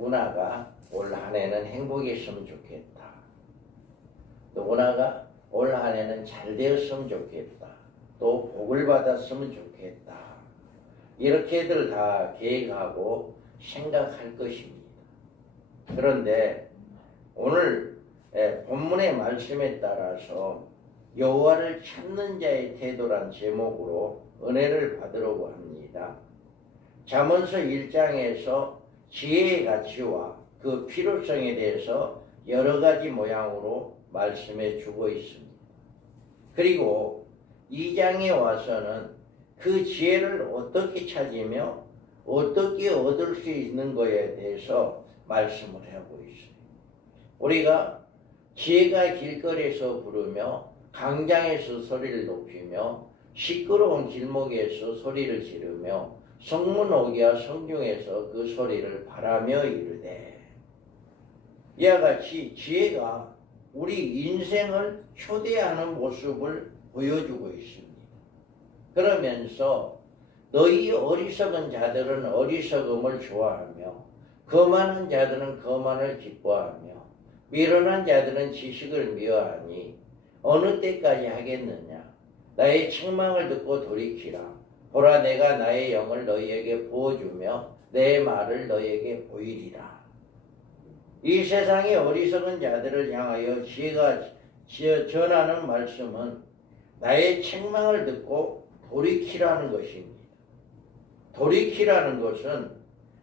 누구나가 올 한 해는 행복했으면 좋겠다. 누구나가 올 한 해는 잘 되었으면 좋겠다. 또 복을 받았으면 좋겠다. 이렇게들 다 계획하고 생각할 것입니다. 그런데 오늘 본문의 말씀에 따라서 여호와를 찾는 자의 태도란 제목으로 은혜를 받으려고 합니다. 잠언서 1장에서 지혜의 가치와 그 필요성에 대해서 여러 가지 모양으로 말씀해 주고 있습니다. 그리고 2장에 와서는 그 지혜를 어떻게 찾으며 어떻게 얻을 수 있는 것에 대해서 말씀을 하고 있어요. 우리가 지혜가 길거리에서 부르며 광장에서 소리를 높이며 시끄러운 길목에서 소리를 지르며 성문옥이야 성중에서 그 소리를 바라며 이르되, 이와 같이 지혜가 우리 인생을 초대하는 모습을 보여주고 있습니다. 그러면서 너희 어리석은 자들은 어리석음을 좋아하며 거만한 자들은 거만을 기뻐하며 미련한 자들은 지식을 미워하니 어느 때까지 하겠느냐. 나의 책망을 듣고 돌이키라. 보라, 내가 나의 영을 너희에게 부어주며 내 말을 너희에게 보이리라. 이 세상의 어리석은 자들을 향하여 지혜가 전하는 말씀은 나의 책망을 듣고 돌이키라는 것입니다. 돌이키라는 것은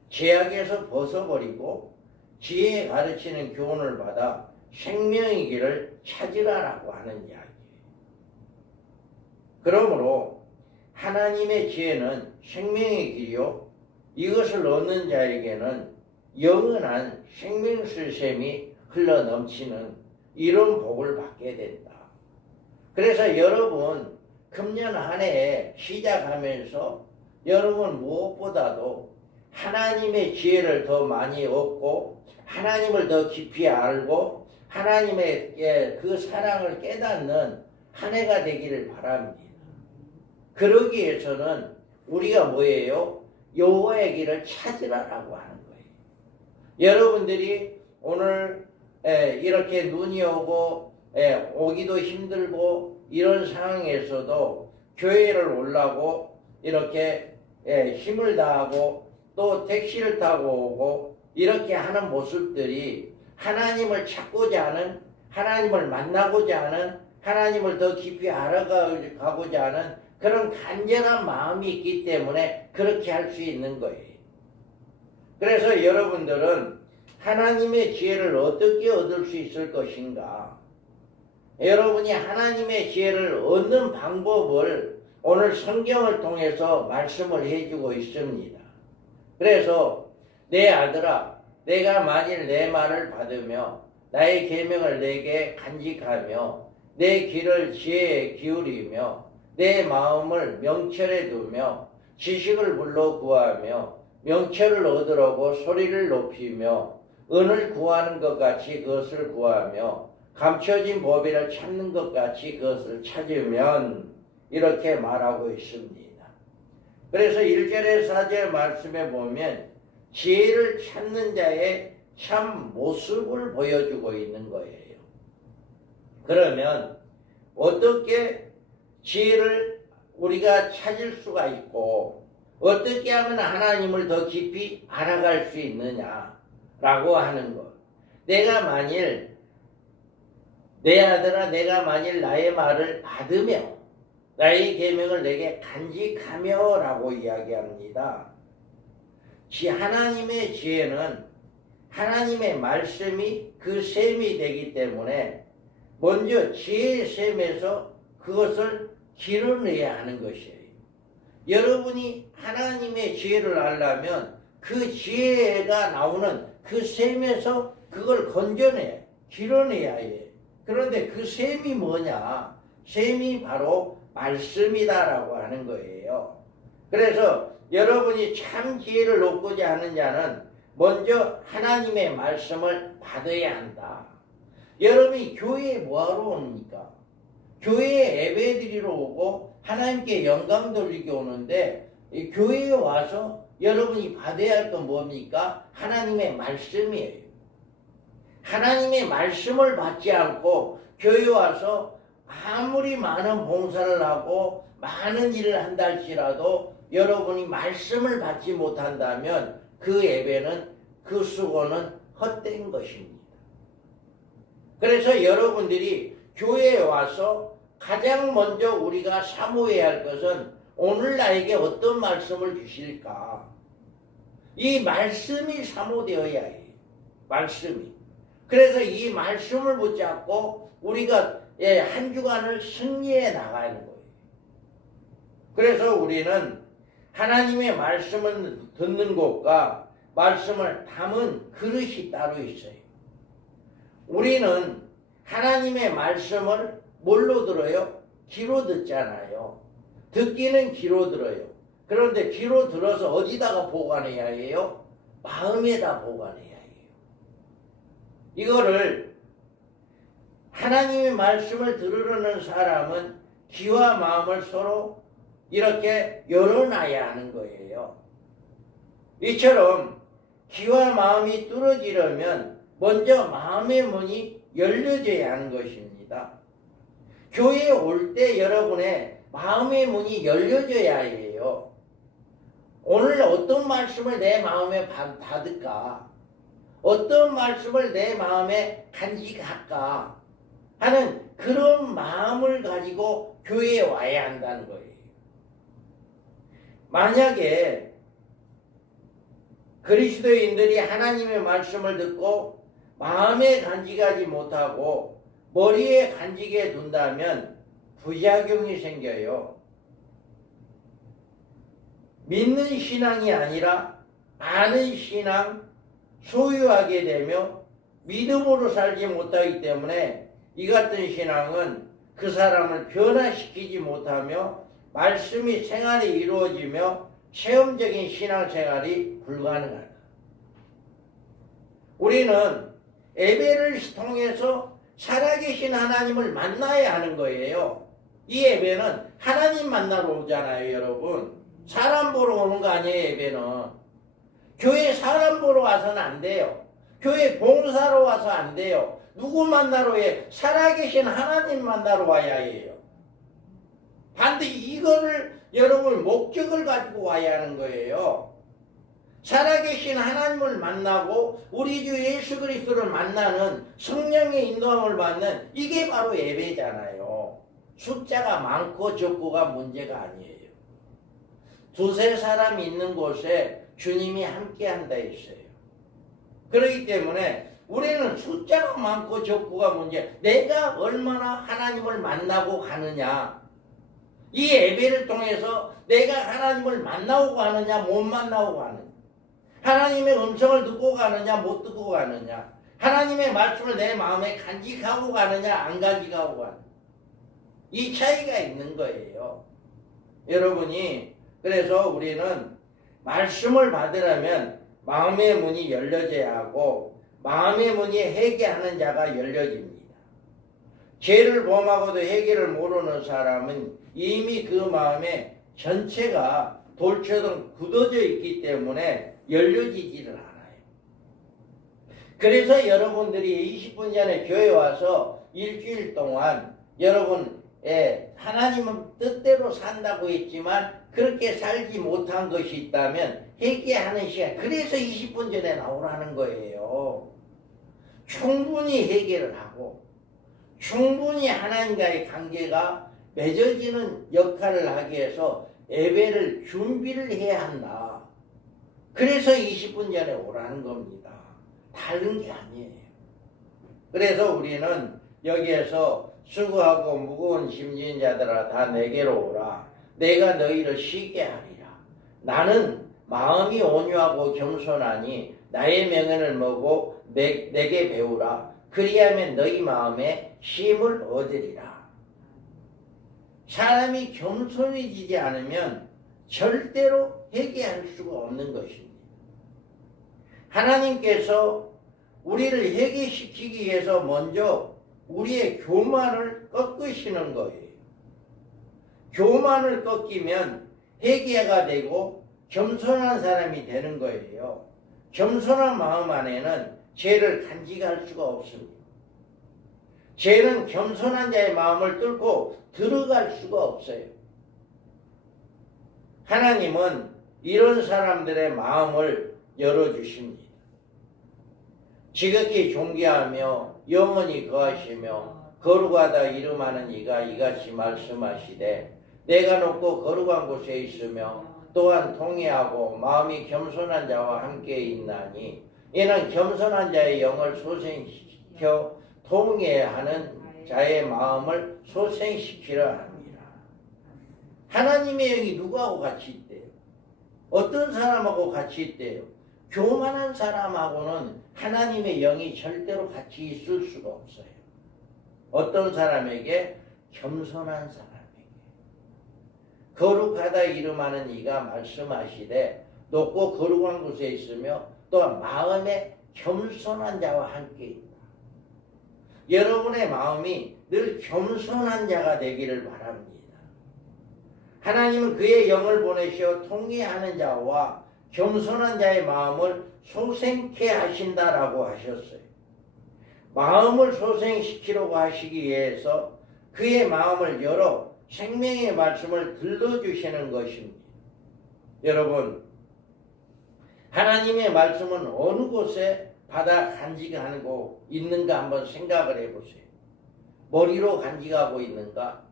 죄악에서 벗어버리고 지혜에 가르치는 교훈을 받아 생명의 길을 찾으라라고 하는 이야기예요. 그러므로 하나님의 지혜는 생명의 길이요, 이것을 얻는 자에게는 영원한 생명수샘이 흘러넘치는 이런 복을 받게 된다. 그래서 여러분 금년 한 해에 시작하면서 여러분 무엇보다도 하나님의 지혜를 더 많이 얻고 하나님을 더 깊이 알고 하나님의 그 사랑을 깨닫는 한 해가 되기를 바랍니다. 그러기 위해서는 우리가 뭐예요? 여호와의 길을 찾으라라고 하는 거예요. 여러분들이 오늘 이렇게 눈이 오고 오기도 힘들고 이런 상황에서도 교회를 오려고 이렇게 힘을 다하고 또 택시를 타고 오고 이렇게 하는 모습들이 하나님을 찾고자 하는, 하나님을 만나고자 하는, 하나님을 더 깊이 알아가고자 하는 그런 간절한 마음이 있기 때문에 그렇게 할 수 있는 거예요. 그래서 여러분들은 하나님의 지혜를 어떻게 얻을 수 있을 것인가? 여러분이 하나님의 지혜를 얻는 방법을 오늘 성경을 통해서 말씀을 해주고 있습니다. 그래서 내 아들아, 내가 만일 내 말을 받으며 나의 계명을 내게 간직하며 내 길을 지혜에 기울이며 내 마음을 명철에 두며 지식을 불러 구하며 명철을 얻으려고 소리를 높이며 은을 구하는 것 같이 그것을 구하며 감춰진 법이를 찾는 것 같이 그것을 찾으면, 이렇게 말하고 있습니다. 그래서 1절에 4절 말씀에 보면 지혜를 찾는 자의 참 모습을 보여주고 있는 거예요. 그러면 어떻게 지혜를 우리가 찾을 수가 있고 어떻게 하면 하나님을 더 깊이 알아갈 수 있느냐라고 하는 것. 내가 만일, 내 아들아, 내가 만일 나의 말을 받으며 나의 계명을 내게 간직하며 라고 이야기합니다. 하나님의 지혜는 하나님의 말씀이 그 셈이 되기 때문에 먼저 지혜의 셈에서 그것을 기르내야 하는 것이에요. 여러분이 하나님의 지혜를 알려면 그 지혜가 나오는 그 셈에서 그걸 건져내, 기르내야 해. 그런데 그 셈이 뭐냐? 셈이 바로 말씀이다라고 하는 거예요. 그래서 여러분이 참 지혜를 얻고자 하는 자는 먼저 하나님의 말씀을 받아야 한다. 여러분이 교회에 뭐하러 옵니까? 교회에 예배드리러 오고 하나님께 영광 돌리기 오는데 교회에 와서 여러분이 받아야 할 건 뭡니까? 하나님의 말씀이에요. 하나님의 말씀을 받지 않고 교회 와서 아무리 많은 봉사를 하고 많은 일을 한다 할지라도 여러분이 말씀을 받지 못한다면 그 예배는, 그 수고는 헛된 것입니다. 그래서 여러분들이 교회에 와서 가장 먼저 우리가 사모해야 할 것은 오늘 나에게 어떤 말씀을 주실까? 이 말씀이 사모되어야 해요. 말씀이. 그래서 이 말씀을 붙잡고 우리가 한 주간을 승리해 나가는 거예요. 그래서 우리는 하나님의 말씀을 듣는 곳과 말씀을 담은 그릇이 따로 있어요. 우리는 하나님의 말씀을 뭘로 들어요? 귀로 듣잖아요. 듣기는 귀로 들어요. 그런데 귀로 들어서 어디다가 보관해야 해요? 마음에다 보관해야 해요. 이거를 하나님의 말씀을 들으려는 사람은 귀와 마음을 서로 이렇게 열어놔야 하는 거예요. 이처럼 귀와 마음이 뚫어지려면 먼저 마음의 문이 열려져야 하는 것입니다. 교회에 올 때 여러분의 마음의 문이 열려져야 해요. 오늘 어떤 말씀을 내 마음에 받을까? 어떤 말씀을 내 마음에 간직할까? 하는 그런 마음을 가지고 교회에 와야 한다는 거예요. 만약에 그리스도인들이 하나님의 말씀을 듣고 마음에 간직하지 못하고 머리에 간직해 둔다면 부작용이 생겨요. 믿는 신앙이 아니라 아는 신앙 소유하게 되며 믿음으로 살지 못하기 때문에 이 같은 신앙은 그 사람을 변화시키지 못하며 말씀이 생활이 이루어지며 체험적인 신앙생활이 불가능하다. 우리는 예배를 통해서 살아계신 하나님을 만나야 하는 거예요. 이 예배는 하나님 만나러 오잖아요, 여러분. 사람 보러 오는 거 아니에요, 예배는. 교회 사람 보러 와서는 안 돼요. 교회 봉사로 와서 안 돼요. 누구 만나러 해? 살아계신 하나님 만나러 와야 해요. 반드시 이거를 여러분 목적을 가지고 와야 하는 거예요. 살아계신 하나님을 만나고 우리 주 예수 그리스도를 만나는 성령의 인도함을 받는 이게 바로 예배잖아요. 숫자가 많고 적고가 문제가 아니에요. 두세 사람이 있는 곳에 주님이 함께한다 했어요. 그렇기 때문에 우리는 숫자가 많고 적고가 문제, 내가 얼마나 하나님을 만나고 가느냐, 이 예배를 통해서 내가 하나님을 만나고 가느냐 못 만나고 가느냐, 하나님의 음성을 듣고 가느냐 못 듣고 가느냐, 하나님의 말씀을 내 마음에 간직하고 가느냐 안 간직하고 가느냐, 이 차이가 있는 거예요. 여러분이 그래서 우리는 말씀을 받으려면 마음의 문이 열려져야 하고 마음의 문이 회개하는 자가 열려집니다. 죄를 범하고도 회개를 모르는 사람은 이미 그 마음에 전체가 돌처럼 굳어져 있기 때문에 열려지지를 않아요. 그래서 여러분들이 20분 전에 교회 와서 일주일 동안 여러분 하나님은 뜻대로 산다고 했지만 그렇게 살지 못한 것이 있다면 회개하는 시간, 그래서 20분 전에 나오라는 거예요. 충분히 회개를 하고 충분히 하나님과의 관계가 맺어지는 역할을 하기 위해서 예배를 준비를 해야 한다. 그래서 20분 전에 오라는 겁니다. 다른 게 아니에요. 그래서 우리는 여기에서 수고하고 무거운 짐진 자들아 다 내게로 오라. 내가 너희를 쉬게 하리라. 나는 마음이 온유하고 겸손하니 나의 명령을 먹고 내게 배우라. 그리하면 너희 마음에 쉼을 얻으리라. 사람이 겸손해지지 않으면 절대로 회개할 수가 없는 것입니다. 하나님께서 우리를 회개시키기 위해서 먼저 우리의 교만을 꺾으시는 거예요. 교만을 꺾이면 회개가 되고 겸손한 사람이 되는 거예요. 겸손한 마음 안에는 죄를 간직할 수가 없습니다. 죄는 겸손한 자의 마음을 뚫고 들어갈 수가 없어요. 하나님은 이런 사람들의 마음을 열어주십니다. 지극히 존귀하며 영원히 거하시며 거룩하다 이름하는 이가 이같이 말씀하시되 내가 높고 거룩한 곳에 있으며 또한 통회하고 마음이 겸손한 자와 함께 있나니 이는 겸손한 자의 영을 소생시켜 통회하는 자의 마음을 소생시키려 합니다. 하나님의 영이 누구하고 같이 있대요? 어떤 사람하고 같이 있대요? 교만한 사람하고는 하나님의 영이 절대로 같이 있을 수가 없어요. 어떤 사람에게? 겸손한 사람에게. 거룩하다 이름하는 이가 말씀하시되 높고 거룩한 곳에 있으며 또한 마음에 겸손한 자와 함께 있다. 여러분의 마음이 늘 겸손한 자가 되기를 바랍니다. 하나님은 그의 영을 보내시어 통회하는 자와 겸손한 자의 마음을 소생케 하신다라고 하셨어요. 마음을 소생시키려고 하시기 위해서 그의 마음을 열어 생명의 말씀을 들려주시는 것입니다. 여러분, 하나님의 말씀은 어느 곳에 받아 간직하고 있는가 한번 생각을 해보세요. 머리로 간직하고 있는가?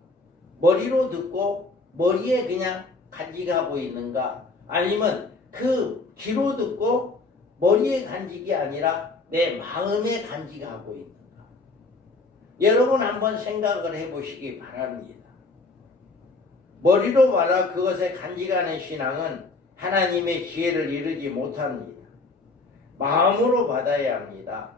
머리로 듣고 머리에 그냥 간직하고 있는가? 아니면 그 귀로 듣고 머리에 간직이 아니라 내 마음에 간직하고 있는가? 여러분 한번 생각을 해보시기 바랍니다. 머리로 받아 그것에 간직하는 신앙은 하나님의 지혜를 이루지 못합니다. 마음으로 받아야 합니다.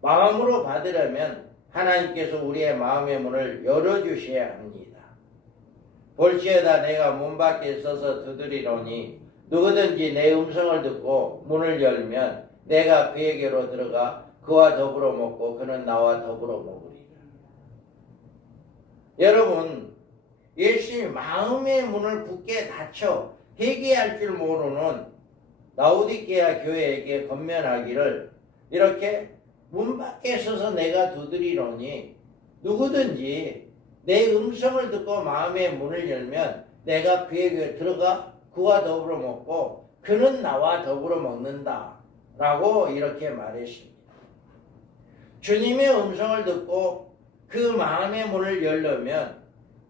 마음으로 받으려면 하나님께서 우리의 마음의 문을 열어주셔야 합니다. 볼지어다 내가 문 밖에 서서 두드리노니 누구든지 내 음성을 듣고 문을 열면 내가 그에게로 들어가 그와 더불어 먹고 그는 나와 더불어 먹으리라. 여러분, 예수님이 마음의 문을 굳게 닫혀 회개할 줄 모르는 라오디게아 교회에게 권면하기를 이렇게 문 밖에 서서 내가 두드리노니 누구든지 내 음성을 듣고 마음의 문을 열면 내가 그에게 들어가 그와 더불어 먹고 그는 나와 더불어 먹는다 라고 이렇게 말했습니다. 주님의 음성을 듣고 그 마음의 문을 열려면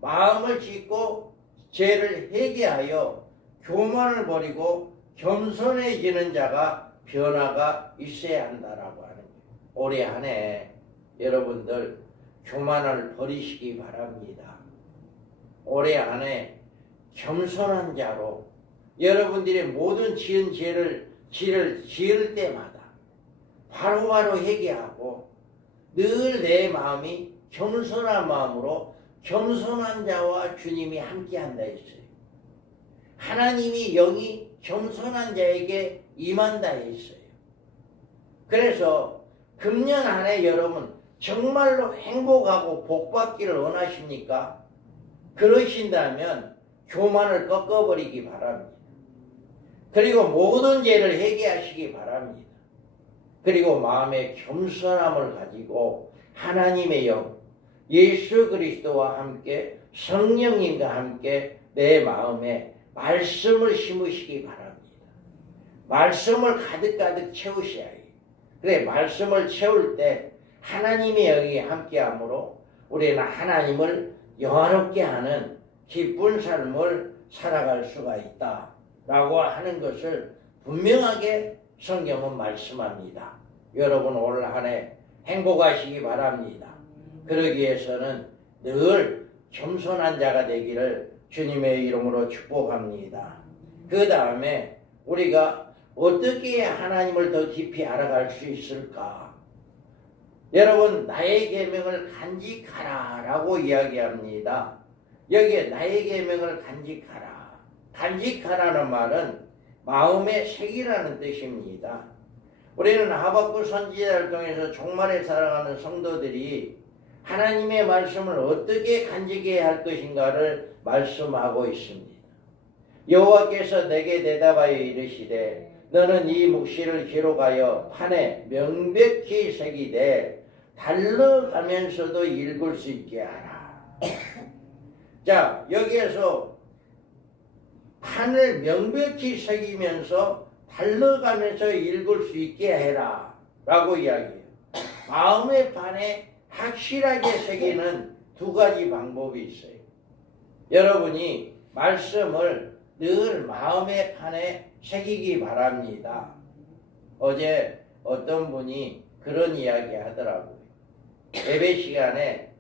마음을 짓고 죄를 회개하여 교만을 버리고 겸손해지는 자가 변화가 있어야 한다라고 하는 거예요. 올해 한 해 여러분들 교만을 버리시기 바랍니다. 올해 한 해 겸손한 자로 여러분들이 모든 지은 죄를 지을 때마다 바로바로 회개하고 늘 내 마음이 겸손한 마음으로 겸손한 자와 주님이 함께한다 했어요. 하나님이 영이 겸손한 자에게 임한다 했어요. 그래서 금년 한 해 여러분 정말로 행복하고 복받기를 원하십니까? 그러신다면 교만을 꺾어버리기 바랍니다. 그리고 모든 죄를 회개하시기 바랍니다. 그리고 마음의 겸손함을 가지고 하나님의 영, 예수 그리스도와 함께 성령님과 함께 내 마음에 말씀을 심으시기 바랍니다. 말씀을 가득가득 채우셔야 해요. 그래 말씀을 채울 때 하나님의 영이 함께하므로 우리는 하나님을 영화롭게 하는 기쁜 삶을 살아갈 수가 있다라고 하는 것을 분명하게 성경은 말씀합니다. 여러분 올 한 해 행복하시기 바랍니다. 그러기 위해서는 늘 겸손한 자가 되기를 주님의 이름으로 축복합니다. 그 다음에 우리가 어떻게 하나님을 더 깊이 알아갈 수 있을까? 여러분 나의 계명을 간직하라 라고 이야기합니다. 여기에 나의 계명을 간직하라. 간직하라는 말은 마음의 색이라는 뜻입니다. 우리는 하박국 선지자를 통해서 종말에 살아가는 성도들이 하나님의 말씀을 어떻게 간직해야 할 것인가를 말씀하고 있습니다. 여호와께서 내게 대답하여 이르시되 너는 이 묵시를 기록하여 판에 명백히 새기되 달러가면서도 읽을 수 있게 하라. 자, 여기에서 판을 명백히 새기면서 달러가면서 읽을 수 있게 해라 라고 이야기해요. 마음의 판에 확실하게 새기는 두 가지 방법이 있어요. 여러분이 말씀을 늘 마음의 판에 새기기 바랍니다. 어제 어떤 분이 그런 이야기 하더라고요. 예배 시간에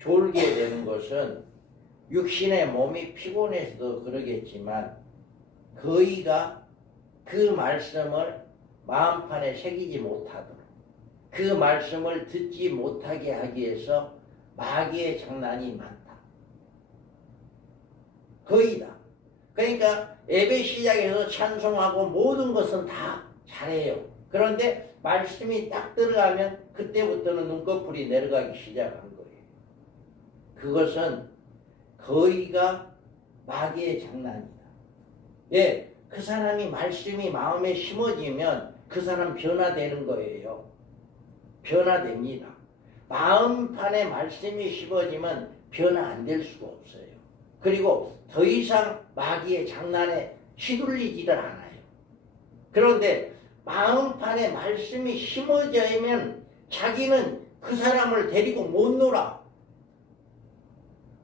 졸게 되는 것은 육신의 몸이 피곤해서도 그러겠지만 거의가 그 말씀을 마음판에 새기지 못하도록 그 말씀을 듣지 못하게 하기 위해서 마귀의 장난이 많다. 거의다. 그러니까 예배 시작해서 찬송하고 모든 것은 다 잘해요. 그런데 말씀이 딱 들어가면 그때부터는 눈꺼풀이 내려가기 시작한 거예요. 그것은 거의가 마귀의 장난이다. 예, 그 사람이 말씀이 마음에 심어지면 그 사람 변화되는 거예요. 변화됩니다. 마음판에 말씀이 심어지면 변화 안 될 수가 없어요. 그리고 더 이상 마귀의 장난에 휘둘리지를 않아요. 그런데 마음판에 말씀이 심어지면 자기는 그 사람을 데리고 못 놀아.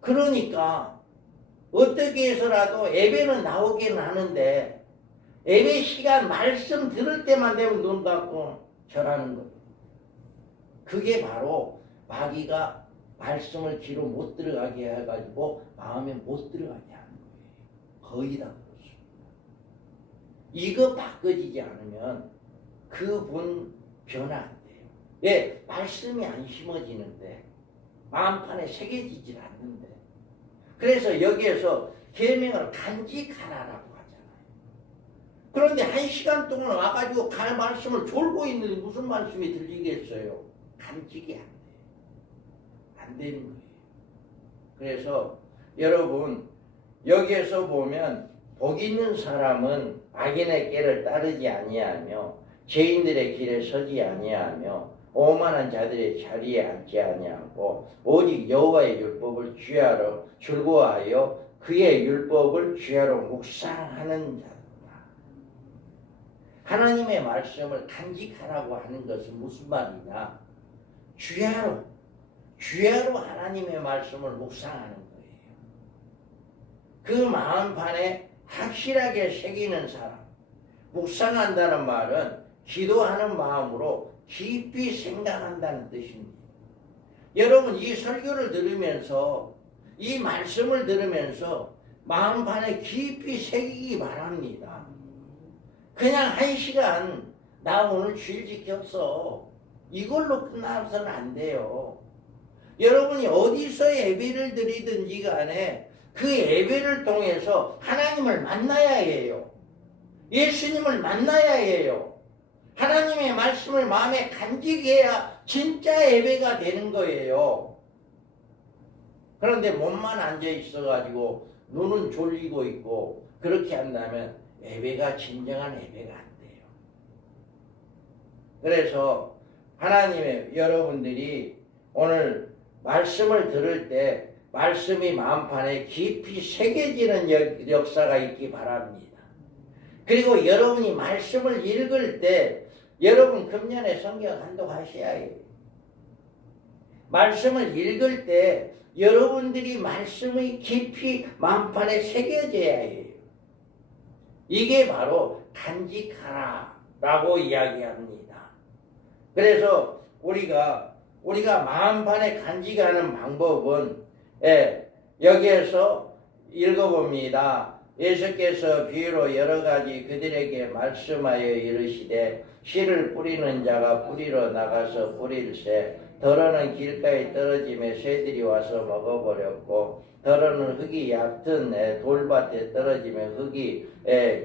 그러니까 어떻게 해서라도 예배는 나오긴 하는데 예배 시간 말씀 들을 때만 되면 눈 감고 절하는 거예요. 그게 바로 마귀가 말씀을 귀로 못 들어가게 해가지고 마음에 못 들어가게 하는 거예요. 거의 다 그렇습니다. 이거 바꿔지지 않으면 그분 변화 안 돼요. 예, 말씀이 안 심어지는데 마음판에 새겨지질 않는데 그래서 여기에서 계명을 간직하라라고 하잖아요. 그런데 1시간 동안 와가지고 갈 말씀을 졸고 있는데 무슨 말씀이 들리겠어요? 간직이 안 돼요. 안 되는 거예요. 그래서 여러분 여기에서 보면 복 있는 사람은 악인의 길을 따르지 아니하며 죄인들의 길에 서지 아니하며 오만한 자들의 자리에 앉지 아니하고 오직 여호와의 율법을 주야로 즐거워하여 그의 율법을 주야로 묵상하는 자다. 하나님의 말씀을 간직하라고 하는 것은 무슨 말이냐? 주야로 하나님의 말씀을 묵상하는 거예요. 그 마음판에 확실하게 새기는 사람. 묵상한다는 말은 기도하는 마음으로 깊이 생각한다는 뜻입니다. 여러분 이 설교를 들으면서 이 말씀을 들으면서 마음판에 깊이 새기기 바랍니다. 그냥 1시간 나 오늘 주일 지켰어 이걸로 끝나서는 안 돼요. 여러분이 어디서 예배를 드리든지 간에 그 예배를 통해서 하나님을 만나야 해요. 예수님을 만나야 해요. 하나님의 말씀을 마음에 간직해야 진짜 예배가 되는 거예요. 그런데 몸만 앉아 있어가지고 눈은 졸리고 있고 그렇게 한다면 예배가 진정한 예배가 안 돼요. 그래서 하나님의 여러분들이 오늘 말씀을 들을 때 말씀이 마음판에 깊이 새겨지는 역사가 있기 바랍니다. 그리고 여러분이 말씀을 읽을 때 여러분 금년에 성경 한독하셔야 해요. 말씀을 읽을 때 여러분들이 말씀이 깊이 마음판에 새겨져야 해요. 이게 바로 간직하라라고 이야기합니다. 그래서 우리가 마음판에 간직하는 방법은 여기에서 읽어봅니다. 예수께서 비유로 여러 가지 그들에게 말씀하여 이르시되 씨를 뿌리는 자가 뿌리러 나가서 뿌릴새 더러는 길가에 떨어지며 새들이 와서 먹어버렸고 더러는 흙이 얕은 돌밭에 떨어지며 흙이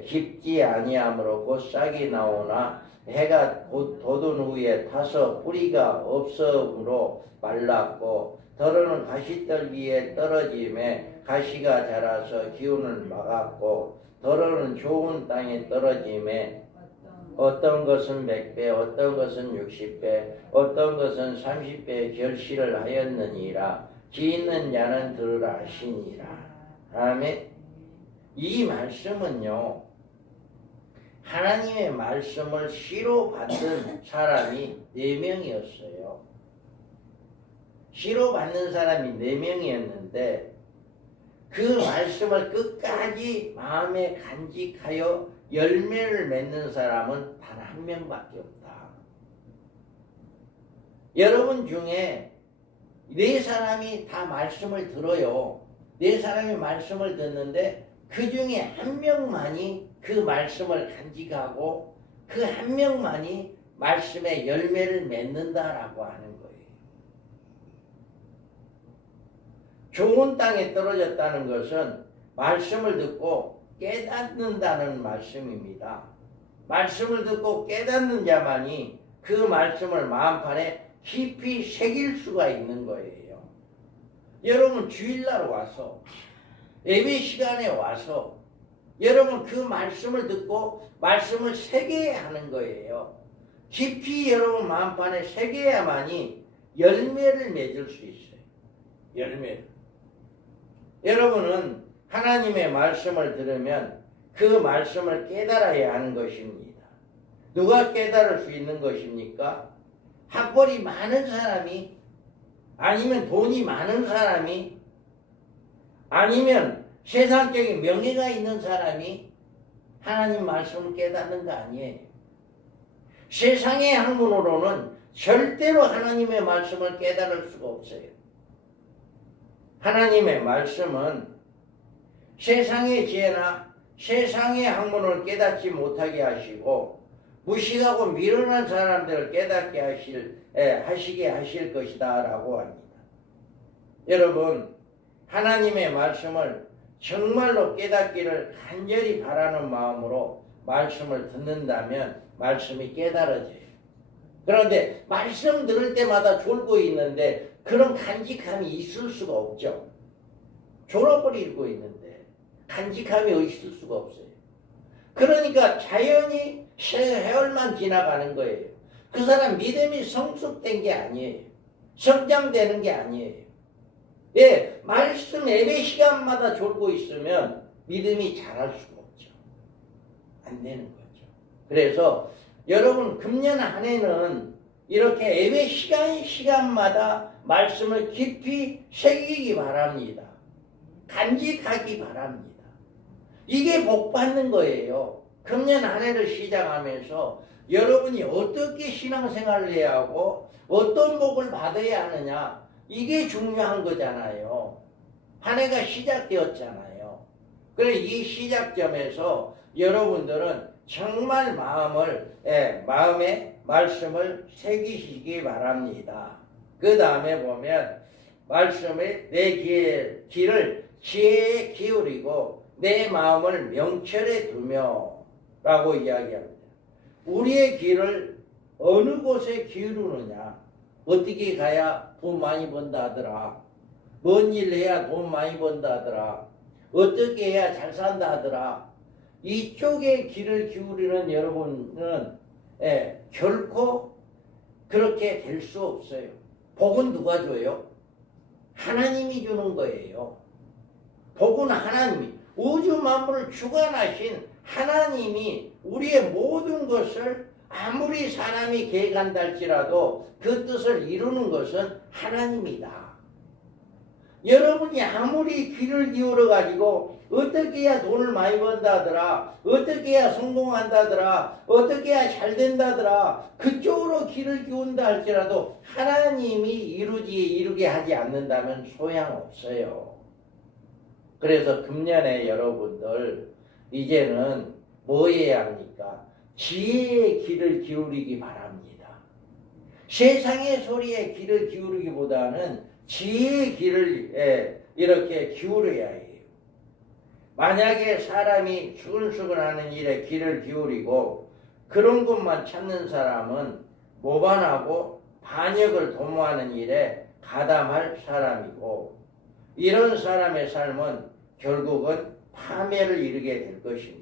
깊지 아니하므로 곧 싹이 나오나 해가 곧 돋은 후에 타서 뿌리가 없으므로 말랐고 더러는 가시떨기에 떨어지며 가시가 자라서 기운을 막았고 더러는 좋은 땅에 떨어짐에 어떤 것은 100배, 어떤 것은 60배, 어떤 것은 30배 결실을 하였느니라. 지 있는 자는 들으라 하시니라. 다음에 이 말씀은요, 하나님의 말씀을 시로 받는 사람이 4명이었어요. 시로 받는 사람이 4명이었는데 그 말씀을 끝까지 마음에 간직하여 열매를 맺는 사람은 단 1명밖에 없다. 여러분 중에 4사람이 다 말씀을 들어요. 4사람이 말씀을 듣는데 그 중에 1명만이 그 말씀을 간직하고 그 1명만이 말씀의 열매를 맺는다라고 하는 거예요. 좋은 땅에 떨어졌다는 것은 말씀을 듣고 깨닫는다는 말씀입니다. 말씀을 듣고 깨닫는 자만이 그 말씀을 마음판에 깊이 새길 수가 있는 거예요. 여러분 주일날 와서 예배 시간에 와서 여러분 그 말씀을 듣고 말씀을 새겨야 하는 거예요. 깊이 여러분 마음판에 새겨야만이 열매를 맺을 수 있어요. 열매를. 여러분은 하나님의 말씀을 들으면 그 말씀을 깨달아야 하는 것입니다. 누가 깨달을 수 있는 것입니까? 학벌이 많은 사람이, 아니면 돈이 많은 사람이, 아니면 세상적인 명예가 있는 사람이 하나님 말씀을 깨닫는 거 아니에요. 세상의 학문으로는 절대로 하나님의 말씀을 깨달을 수가 없어요. 하나님의 말씀은 세상의 지혜나 세상의 학문을 깨닫지 못하게 하시고 무식하고 미련한 사람들을 깨닫게 하시게 하실 것이다 라고 합니다. 여러분 하나님의 말씀을 정말로 깨닫기를 간절히 바라는 마음으로 말씀을 듣는다면 말씀이 깨달아져요. 그런데 말씀 들을 때마다 졸고 있는데 그런 간직함이 있을 수가 없죠. 졸아버리고 있는데 간직함이 있을 수가 없어요. 그러니까 자연히 세월만 지나가는 거예요. 그 사람 믿음이 성숙된 게 아니에요. 성장되는 게 아니에요. 예, 말씀 예배 시간마다 졸고 있으면 믿음이 자랄 수가 없죠. 안 되는 거죠. 그래서 여러분 금년 한 해는 이렇게 예배 시간마다 말씀을 깊이 새기기 바랍니다. 간직하기 바랍니다. 이게 복 받는 거예요. 금년 한 해를 시작하면서 여러분이 어떻게 신앙생활을 해야 하고 어떤 복을 받아야 하느냐, 이게 중요한 거잖아요. 한 해가 시작되었잖아요. 그래서 이 시작점에서 여러분들은 정말 마음에 말씀을 새기시기 바랍니다. 그 다음에 보면 말씀에 내 귀를 지혜에 기울이고 내 마음을 명철에 두며 라고 이야기합니다. 우리의 귀를 어느 곳에 기울이느냐, 어떻게 가야 돈 많이 번다 하더라, 뭔 일 해야 돈 많이 번다 하더라, 어떻게 해야 잘 산다 하더라, 이쪽에 귀를 기울이는 여러분은 결코 그렇게 될 수 없어요. 복은 누가 줘요? 하나님이 주는 거예요. 복은 하나님이, 우주 만물을 주관하신 하나님이 우리의 모든 것을 아무리 사람이 계획한다 할지라도 그 뜻을 이루는 것은 하나님이다. 여러분이 아무리 귀를 기울여 가지고 어떻게 해야 돈을 많이 번다더라, 어떻게 해야 성공한다더라, 어떻게 해야 잘 된다더라, 그쪽으로 귀를 기운다 할지라도 하나님이 이루게 하지 않는다면 소용없어요. 그래서 금년에 여러분들 이제는 뭐 해야 합니까? 지혜의 귀를 기울이기 바랍니다. 세상의 소리에 귀를 기울이기보다는 지혜의 귀를 이렇게 기울여야 해요. 만약에 사람이 수근수근하는 일에 귀를 기울이고 그런 것만 찾는 사람은 모반하고 반역을 도모하는 일에 가담할 사람이고, 이런 사람의 삶은 결국은 파멸을 이루게 될 것입니다.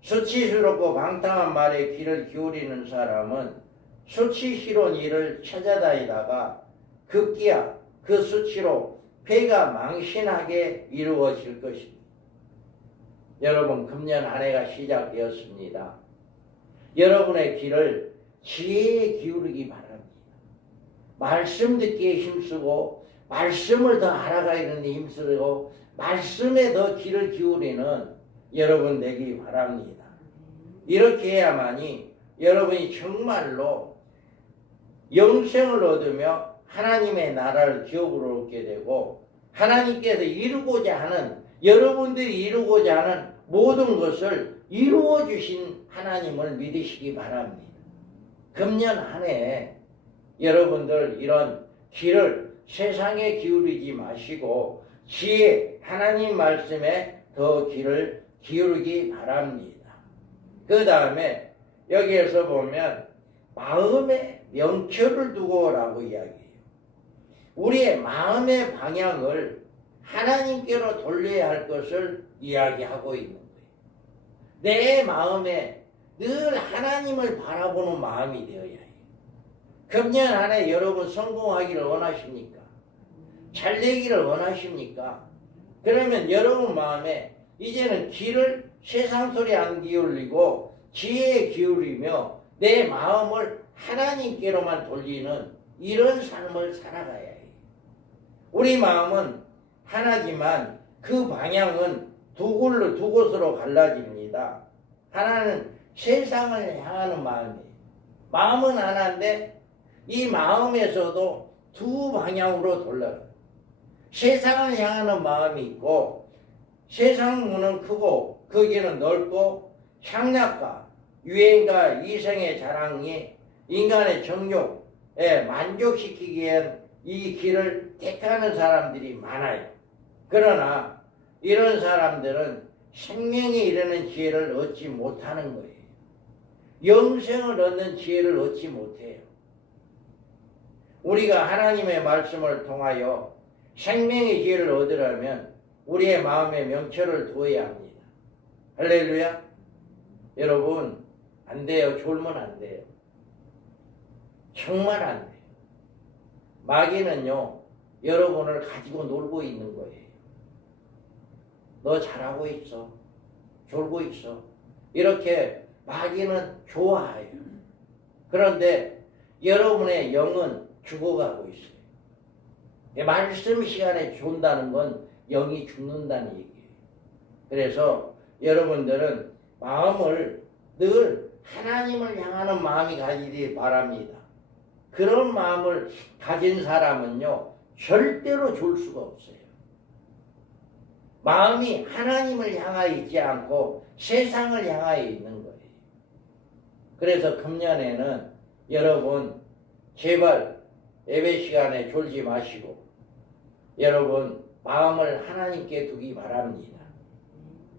수치스럽고 방탕한 말에 귀를 기울이는 사람은 수치스러운 일을 찾아다니다가 급기야 그 수치로 배가 망신하게 이루어질 것입니다. 여러분, 금년 한 해가 시작되었습니다. 여러분의 귀를 지혜에 기울이기 바랍니다. 말씀 듣기에 힘쓰고 말씀을 더 알아가는 데 힘쓰고 말씀에 더 귀를 기울이는 여러분 되기 바랍니다. 이렇게 해야만이 여러분이 정말로 영생을 얻으며 하나님의 나라를 기업으로 얻게 되고 하나님께서 이루고자 하는, 여러분들이 이루고자 하는 모든 것을 이루어 주신 하나님을 믿으시기 바랍니다. 금년 한 해 여러분들 이런 귀를 세상에 기울이지 마시고 지혜, 하나님 말씀에 더 귀를 기울이기 바랍니다. 그 다음에 여기에서 보면 마음에 명철을 두고라고 이야기해요. 우리의 마음의 방향을 하나님께로 돌려야 할 것을 이야기하고 있는 거예요. 내 마음에 늘 하나님을 바라보는 마음이 되어야 해요. 금년 한 해 여러분 성공하기를 원하십니까? 잘 되기를 원하십니까? 그러면 여러분 마음에 이제는 귀를 세상 소리 안 기울이고 지혜에 기울이며 내 마음을 하나님께로만 돌리는 이런 삶을 살아가야 해요. 우리 마음은 하나지만 그 방향은 두 곳으로 갈라집니다. 하나는 세상을 향하는 마음이에요. 마음은 하나인데 이 마음에서도 두 방향으로 돌아가요. 세상을 향하는 마음이 있고 세상 문은 크고 거기는 넓고 향락과 유행과 이생의 자랑이 인간의 정욕에 만족시키기 위한 이 길을 택하는 사람들이 많아요. 그러나 이런 사람들은 생명에 이르는 지혜를 얻지 못하는 거예요. 영생을 얻는 지혜를 얻지 못해요. 우리가 하나님의 말씀을 통하여 생명의 지혜를 얻으려면 우리의 마음에 명철을 두어야 합니다. 할렐루야. 여러분, 안 돼요. 졸면 안 돼요. 정말 안 돼요. 마귀는요, 여러분을 가지고 놀고 있는 거예요. 너 잘하고 있어. 졸고 있어. 이렇게 마귀는 좋아해요. 그런데 여러분의 영은 죽어가고 있어요. 말씀 시간에 존다는 건 영이 죽는다는 얘기예요. 그래서 여러분들은 마음을 늘 하나님을 향하는 마음이 가지기 바랍니다. 그런 마음을 가진 사람은요, 절대로 졸 수가 없어요. 마음이 하나님을 향하여 있지 않고 세상을 향하여 있는 거예요. 그래서 금년에는 여러분 제발 예배 시간에 졸지 마시고 여러분 마음을 하나님께 두기 바랍니다.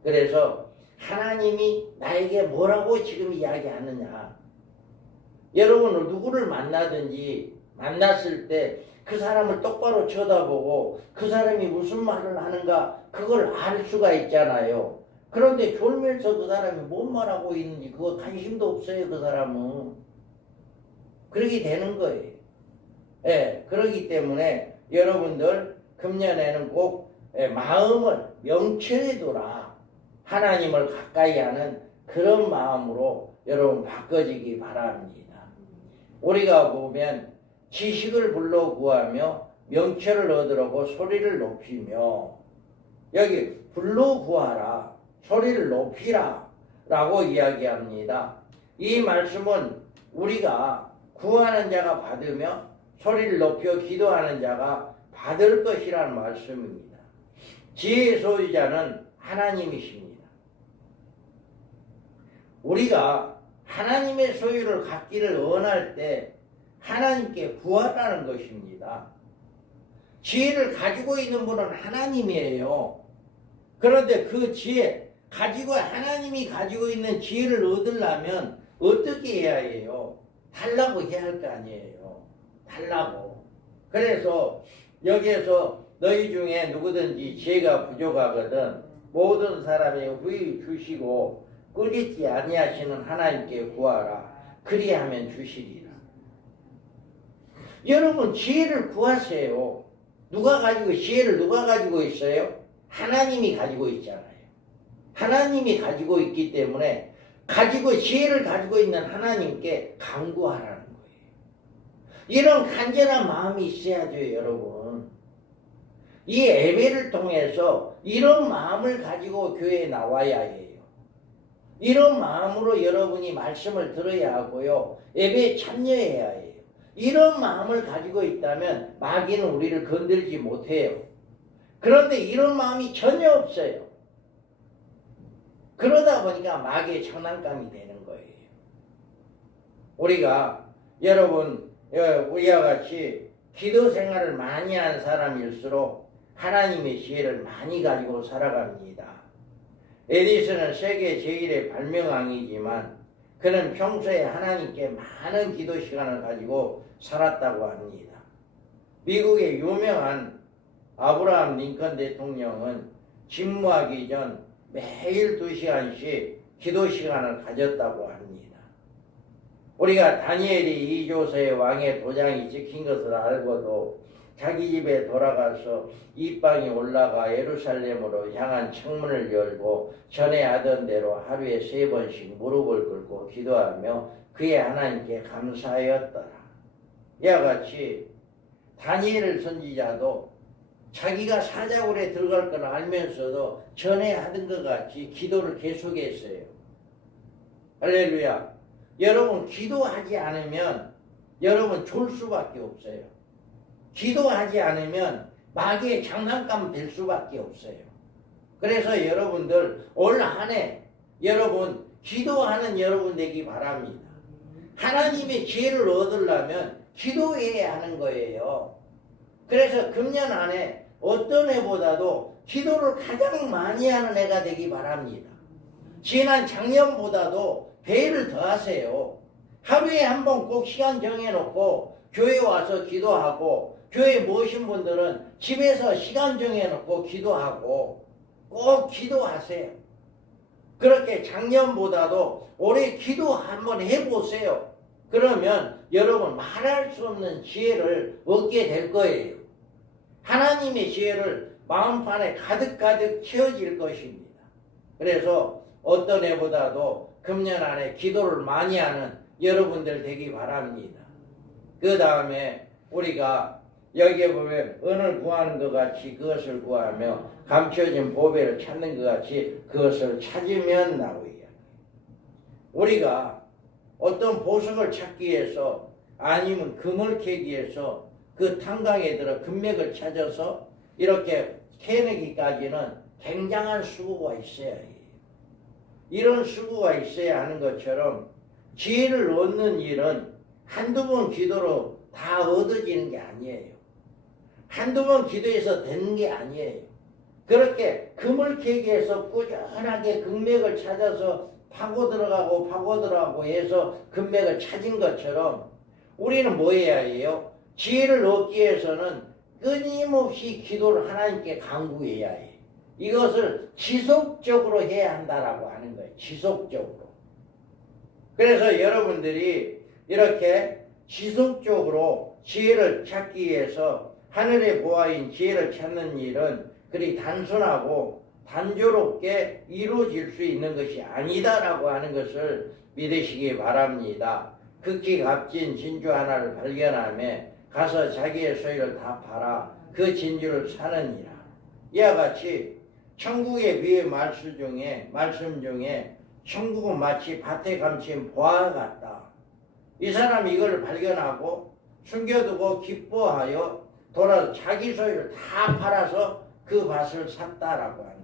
그래서 하나님이 나에게 뭐라고 지금 이야기하느냐, 여러분은 누구를 만나든지 만났을 때 그 사람을 똑바로 쳐다보고 그 사람이 무슨 말을 하는가 그걸 알 수가 있잖아요. 그런데 졸면서 그 사람이 뭔 말하고 있는지 그거 관심도 없어요. 그 사람은. 그렇게 되는 거예요. 예, 그렇기 때문에 여러분들 금년에는 꼭 마음을 명철에 두라. 하나님을 가까이 하는 그런 마음으로 여러분 바꿔지기 바랍니다. 우리가 보면 지식을 불러 구하며 명철을 얻으려고 소리를 높이며, 여기 불러 구하라, 소리를 높이라 라고 이야기합니다. 이 말씀은 우리가 구하는 자가 받으며 소리를 높여 기도하는 자가 받을 것이라는 말씀입니다. 지혜의 소유자는 하나님이십니다. 우리가 하나님의 소유를 갖기를 원할 때 하나님께 구하라는 것입니다. 지혜를 가지고 있는 분은 하나님이에요. 그런데 그 지혜, 하나님이 가지고 있는 지혜를 얻으려면 어떻게 해야 해요? 달라고 해야 할 거 아니에요. 달라고. 그래서 여기에서 너희 중에 누구든지 지혜가 부족하거든 모든 사람의 후히 주시고 꾸짖지 아니하시는 하나님께 구하라. 그리하면 주시리라. 여러분 지혜를 구하세요. 지혜를 누가 가지고 있어요? 하나님이 가지고 있잖아요. 하나님이 가지고 있기 때문에 지혜를 가지고 있는 하나님께 간구하라는 거예요. 이런 간절한 마음이 있어야죠, 여러분. 이 예배를 통해서 이런 마음을 가지고 교회에 나와야 해요. 이런 마음으로 여러분이 말씀을 들어야 하고요. 예배에 참여해야 해요. 이런 마음을 가지고 있다면 마귀는 우리를 건들지 못해요. 그런데 이런 마음이 전혀 없어요. 그러다 보니까 마귀의 장난감이 되는 거예요. 우리가 여러분 우리와 같이 기도 생활을 많이 한 사람일수록 하나님의 지혜를 많이 가지고 살아갑니다. 에디슨은 세계 제1의 발명왕이지만 그는 평소에 하나님께 많은 기도 시간을 가지고 살았다고 합니다. 미국의 유명한 아브라함 링컨 대통령은 집무하기 전 매일 2시간씩 기도 시간을 가졌다고 합니다. 우리가 다니엘이 이조서의 왕의 도장이 찍힌 것을 알고도 자기 집에 돌아가서 이방이 올라가 예루살렘으로 향한 창문을 열고 전에 하던 대로 하루에 3번씩 무릎을 꿇고 기도하며 그의 하나님께 감사하였더라. 이와 같이 다니엘 선지자도 자기가 사자굴에 들어갈 걸 알면서도 전에 하던 것 같이 기도를 계속했어요. 할렐루야. 여러분 기도하지 않으면 여러분 졸 수밖에 없어요. 기도하지 않으면 마귀의 장난감 될 수밖에 없어요. 그래서 여러분들 올 한 해 여러분 기도하는 여러분 되기 바랍니다. 하나님의 지혜를 얻으려면 기도해야 하는 거예요. 그래서 금년 안에 어떤 해보다도 기도를 가장 많이 하는 해가 되기 바랍니다. 지난 작년보다도 배를 더 하세요. 하루에 한 번 꼭 시간 정해놓고 교회 와서 기도하고 교회 모신 분들은 집에서 시간 정해놓고 기도하고 꼭 기도하세요. 그렇게 작년보다도 올해 기도 한번 해보세요. 그러면 여러분 말할 수 없는 지혜를 얻게 될 거예요. 하나님의 지혜를 마음판에 가득가득 채워질 것입니다. 그래서 어떤 해보다도 금년 안에 기도를 많이 하는 여러분들 되기 바랍니다. 그 다음에 우리가 여기에 보면 은을 구하는 것 같이 그것을 구하며 감춰진 보배를 찾는 것 같이 그것을 찾으면 나오야. 우리가 어떤 보석을 찾기 위해서 아니면 금을 캐기 위해서 그 탄광에 들어 금맥을 찾아서 이렇게 캐내기까지는 굉장한 수고가 있어야 해요. 이런 수고가 있어야 하는 것처럼 지혜를 얻는 일은 한두 번 기도로 다 얻어지는 게 아니에요. 한두 번 기도해서 되는 게 아니에요. 그렇게 금을 캐기 위해서 꾸준하게 금맥을 찾아서 파고 들어가고 해서 금맥을 찾은 것처럼 우리는 뭐 해야 해요? 지혜를 얻기 위해서는 끊임없이 기도를 하나님께 간구해야 해요. 이것을 지속적으로 해야 한다라고 하는 거예요. 지속적으로. 그래서 여러분들이 이렇게 지속적으로 지혜를 찾기 위해서 하늘의 보아인 지혜를 찾는 일은 그리 단순하고 단조롭게 이루어질 수 있는 것이 아니다라고 하는 것을 믿으시기 바랍니다. 극히 값진 진주 하나를 발견하며 가서 자기의 소유를 다 팔아 그 진주를 사느니라. 이와 같이 천국의 비유 말씀 중에 천국은 마치 밭에 감춘 보화 같다. 이 사람이 이걸 발견하고 숨겨두고 기뻐하여 돌아서 자기 소유를 다 팔아서 그 밭을 샀다라고 하는 거예요.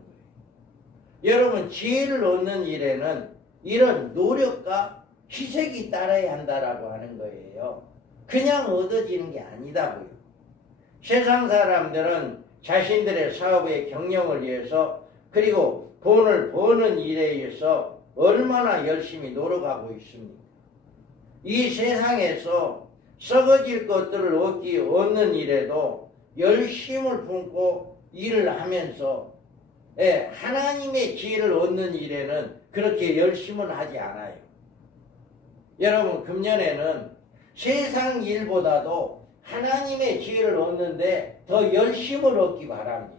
여러분 지혜를 얻는 일에는 이런 노력과 희생이 따라야 한다라고 하는 거예요. 그냥 얻어지는 게 아니다고요. 세상 사람들은 자신들의 사업의 경영을 위해서 그리고 돈을 버는 일에 의해서 얼마나 열심히 노력하고 있습니까? 이 세상에서 썩어질 것들을 얻는 일에도 열심을 품고 일을 하면서 예, 하나님의 지혜를 얻는 일에는 그렇게 열심은 하지 않아요. 여러분, 금년에는 세상 일보다도 하나님의 지혜를 얻는데 더 열심을 얻기 바랍니다.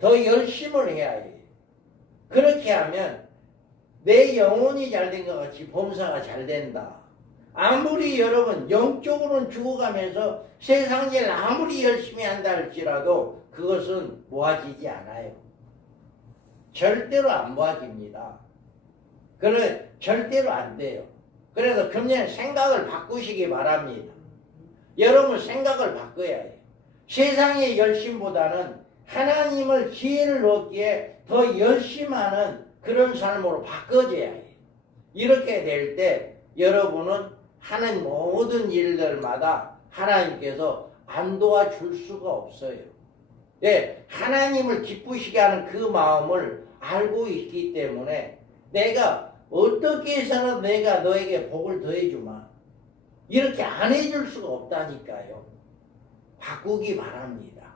더 열심을 해야 해요. 그렇게 하면 내 영혼이 잘된 것 같이 범사가 잘 된다. 아무리 여러분 영적으로는 죽어가면서 세상 일 아무리 열심히 한다 할지라도 그것은 모아지지 않아요. 절대로 안 모아집니다. 그래 절대로 안 돼요. 그래서 금년 생각을 바꾸시기 바랍니다. 여러분 생각을 바꿔야 해요. 세상의 열심보다는 하나님을 지혜를 얻기에 더 열심하는 그런 삶으로 바꿔줘야 해요. 이렇게 될 때 여러분은 하는 모든 일들마다 하나님께서 안 도와줄 수가 없어요. 예, 하나님을 기쁘시게 하는 그 마음을 알고 있기 때문에 내가 어떻게 해서는 내가 너에게 복을 더해주마. 이렇게 안 해줄 수가 없다니까요. 바꾸기 바랍니다.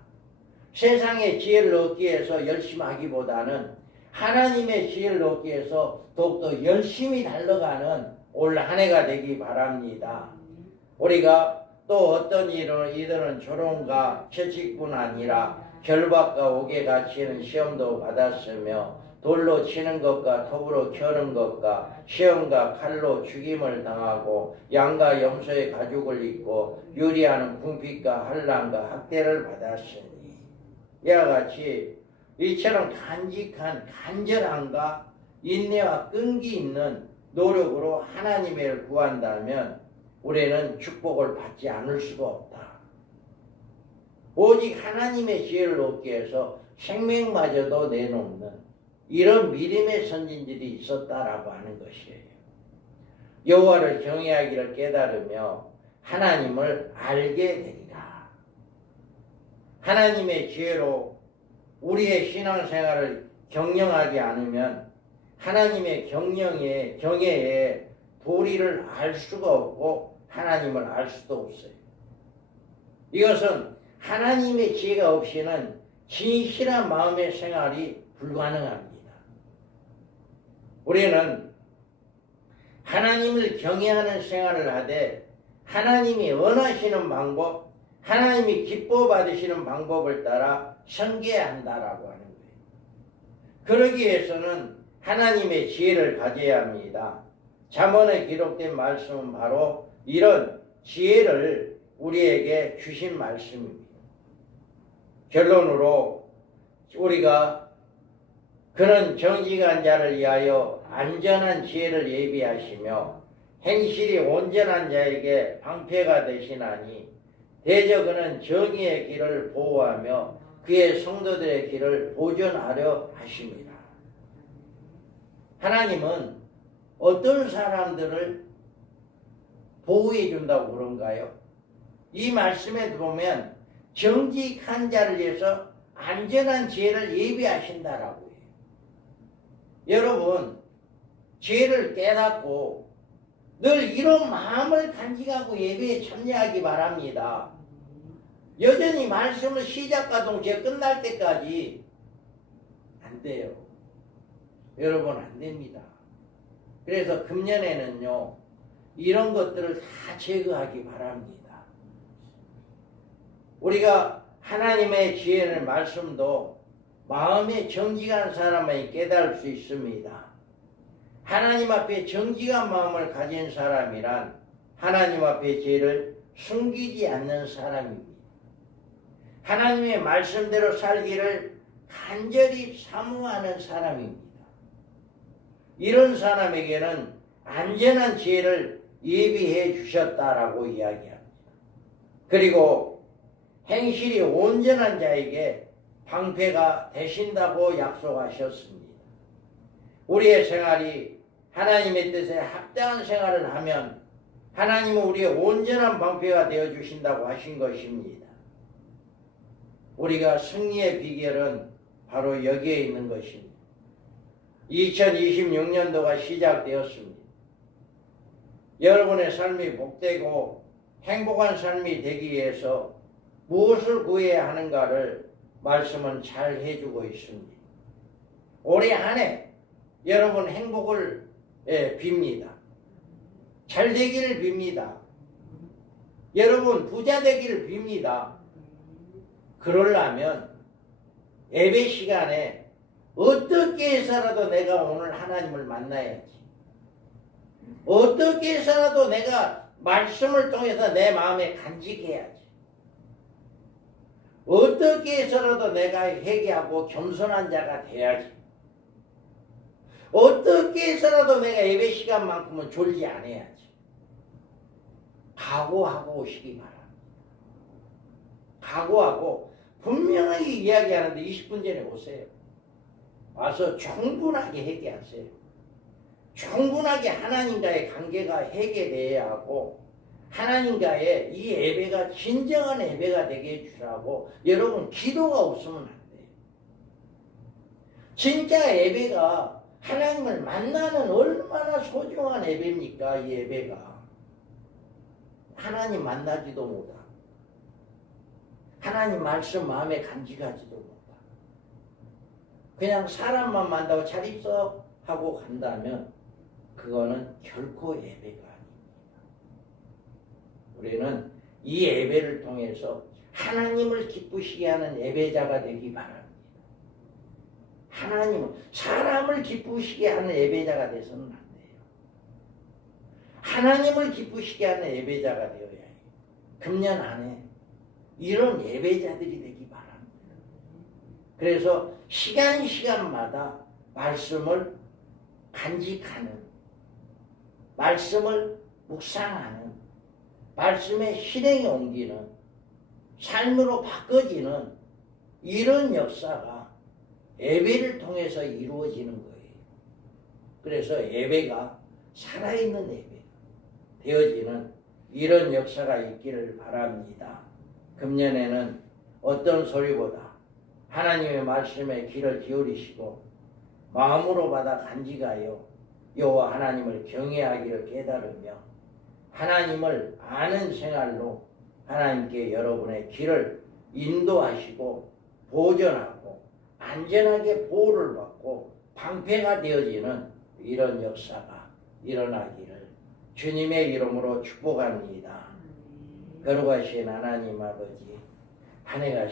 세상의 지혜를 얻기 위해서 열심히 하기보다는 하나님의 지혜를 얻기 위해서 더욱더 열심히 달려가는 올 한 해가 되기 바랍니다. 우리가 또 어떤 이들은 조롱과 채찍뿐 아니라 결박과 옥에 갇히는 시험도 받았으며 돌로 치는 것과 톱으로 켜는 것과 시험과 칼로 죽임을 당하고 양과 염소의 가죽을 입고 유리하는 궁핍과 환난과 학대를 받았으니 이와 같이 이처럼 간직한 간절함과 인내와 끈기 있는 노력으로 하나님을 구한다면 우리는 축복을 받지 않을 수가 없다. 오직 하나님의 지혜를 얻기 위해서 생명마저도 내놓는 이런 믿음의 선진들이 있었다라고 하는 것이에요. 여호와를 경외하기를 깨달으며 하나님을 알게 되리라. 하나님의 지혜로 우리의 신앙생활을 경영하지 않으면 하나님의 경외에 도리를 알 수가 없고 하나님을 알 수도 없어요. 이것은 하나님의 지혜가 없이는 진실한 마음의 생활이 불가능합니다. 우리는 하나님을 경외하는 생활을 하되 하나님이 원하시는 방법, 하나님이 기뻐 받으시는 방법을 따라 섬겨야 한다라고 하는 거예요. 그러기 위해서는 하나님의 지혜를 가져야 합니다. 잠언에 기록된 말씀은 바로 이런 지혜를 우리에게 주신 말씀입니다. 결론으로 우리가 그는 정직한 자를 위하여 안전한 지혜를 예비하시며 행실이 온전한 자에게 방패가 되시나니 대저 그는 정의의 길을 보호하며 그의 성도들의 길을 보존하려 하십니다. 하나님은 어떤 사람들을 보호해 준다고 그런가요? 이 말씀에 보면 정직한 자를 위해서 안전한 지혜를 예비하신다라고 해요. 여러분, 지혜를 깨닫고 늘 이런 마음을 간직하고 예배에 참여하기 바랍니다. 여전히 말씀을 시작과 동시에 끝날 때까지 안 돼요. 여러분, 안 됩니다. 그래서 금년에는요, 이런 것들을 다 제거하기 바랍니다. 우리가 하나님의 지혜의 말씀도 마음에 정직한 사람이 깨달을 수 있습니다. 하나님 앞에 정직한 마음을 가진 사람이란 하나님 앞에 죄를 숨기지 않는 사람입니다. 하나님의 말씀대로 살기를 간절히 사모하는 사람입니다. 이런 사람에게는 안전한 지혜를 예비해 주셨다라고 이야기합니다. 그리고 행실이 온전한 자에게 방패가 되신다고 약속하셨습니다. 우리의 생활이 하나님의 뜻에 합당한 생활을 하면 하나님은 우리의 온전한 방패가 되어주신다고 하신 것입니다. 우리가 승리의 비결은 바로 여기에 있는 것입니다. 2026년도가 시작되었습니다. 여러분의 삶이 복되고 행복한 삶이 되기 위해서 무엇을 구해야 하는가를 말씀은 잘 해주고 있습니다. 올해 한 해 여러분 행복을 빕니다. 잘 되기를 빕니다. 여러분 부자 되기를 빕니다. 그러려면 예배 시간에 어떻게 해서라도 내가 오늘 하나님을 만나야지. 어떻게 해서라도 내가 말씀을 통해서 내 마음에 간직해야지. 어떻게 해서라도 내가 회개하고 겸손한 자가 돼야지. 어떻게 해서라도 내가 예배 시간만큼은 졸지 않아야지. 각오하고 오시기 바랍니다. 각오하고 분명하게 이야기하는데 20분 전에 오세요. 와서 충분하게 회개하세요. 충분하게 하나님과의 관계가 해결돼야 하고 하나님과의 이 예배가 진정한 예배가 되게 해주라고 여러분 기도가 없으면 안 돼요. 진짜 예배가 하나님을 만나는 얼마나 소중한 예배입니까? 이 예배가. 하나님 만나지도 못하고 하나님 말씀 마음에 간직하지도 못하고 그냥 사람만 만나고 잘 있어 하고 간다면 그거는 결코 예배가 아닙니다. 우리는 이 예배를 통해서 하나님을 기쁘시게 하는 예배자가 되기 바랍니다. 하나님은 사람을 기쁘시게 하는 예배자가 돼서는 안 돼요. 하나님을 기쁘시게 하는 예배자가 되어야 해요. 금년 안에 이런 예배자들이 되기 바랍니다. 그래서 시간마다 말씀을 간직하는, 말씀을 묵상하는, 말씀의 실행에 옮기는, 삶으로 바꿔지는 이런 역사가 예배를 통해서 이루어지는 거예요. 그래서 예배가 살아있는 예배 되어지는 이런 역사가 있기를 바랍니다. 금년에는 어떤 소리보다 하나님의 말씀에 귀를 기울이시고 마음으로 받아 간직하여 여호와 하나님을 경외하기를 깨달으며 하나님을 아는 생활로 하나님께 여러분의 길을 인도하시고 보존하고 안전하게 보호를 받고 방패가 되어지는 이런 역사가 일어나기를 주님의 이름으로 축복합니다. 거룩하신 하나님 아버지, 한 해가